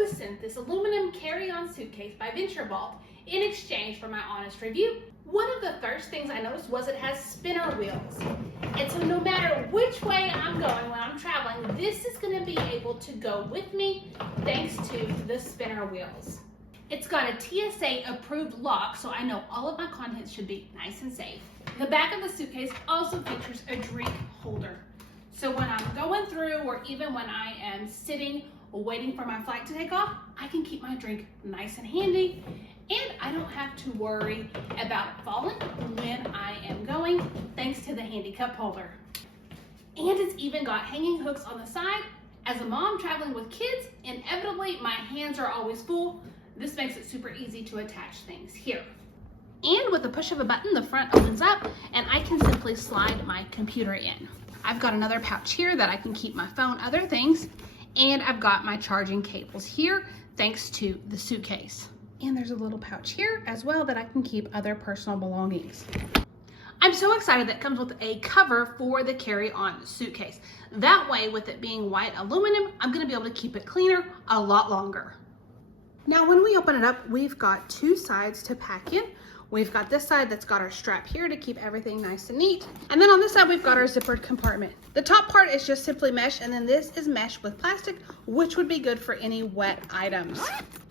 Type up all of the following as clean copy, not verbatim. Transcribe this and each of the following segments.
was sent this aluminum carry-on suitcase by Venture Vault in exchange for my honest review. One of the first things I noticed was it has spinner wheels. And so no matter which way I'm going when I'm traveling, this is going to be able to go with me thanks to the spinner wheels. It's got a TSA-approved lock, so I know all of my contents should be nice and safe. The back of the suitcase also features a drink holder. So when I'm going through, or even when I am sitting waiting for my flight to take off, I can keep my drink nice and handy, and I don't have to worry about it falling when I am going, thanks to the handy cup holder. And it's even got hanging hooks on the side. As a mom traveling with kids, inevitably my hands are always full. This makes it super easy to attach things here. And with the push of a button, the front opens up and I can simply slide my computer in. I've got another pouch here that I can keep my phone, other things, and I've got my charging cables here thanks to the suitcase. And there's a little pouch here as well that I can keep other personal belongings. I'm so excited that it comes with a cover for the carry-on suitcase. That way, with it being white aluminum, I'm gonna be able to keep it cleaner a lot longer. Now, when we open it up, we've got two sides to pack in. We've got this side that's got our strap here to keep everything nice and neat. And then on this side, we've got our zippered compartment. The top part is just simply mesh, and then this is mesh with plastic, which would be good for any wet items.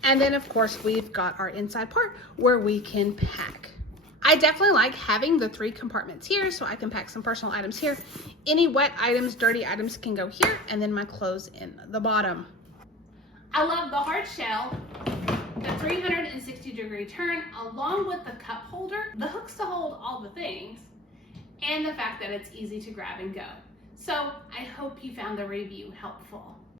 And then of course, we've got our inside part where we can pack. I definitely like having the 3 compartments here so I can pack some personal items here. Any wet items, dirty items can go here, and then my clothes in the bottom. I love the hard shell, the 360-degree turn, along with the cup holder, the hooks to hold all the things, and the fact that it's easy to grab and go. So I hope you found the review helpful.